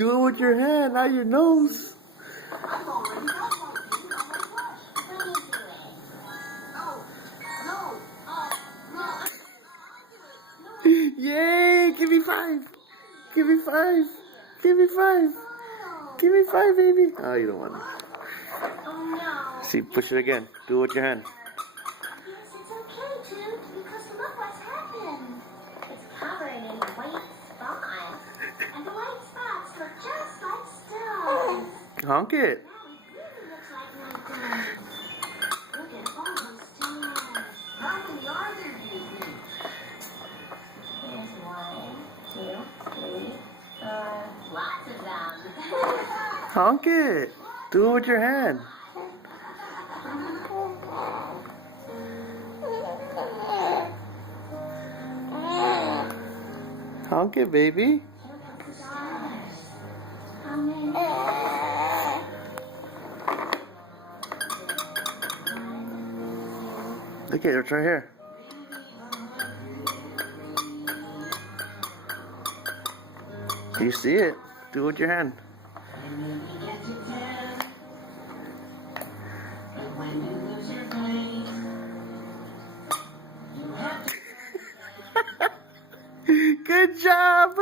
Do it with your hand, not your nose. Yay! Give me 5. Give me 5. Give me 5. Give me 5, baby. Oh, you don't want it. Oh no. See, push it again. Do it with your hand. Yes, it's okay, Dude, because look what's happened. It's covered in white spots. And the white spots look just like stones. Honk it. Now it really looks like nighttime. Look at all those stones. How many are there, do you think? There's 1, 2, 3, lots of them. Honk it. Do it with your hand. Honk it, baby. How many? Look at it, it's right here. You see it? Do it with your hand. Good job!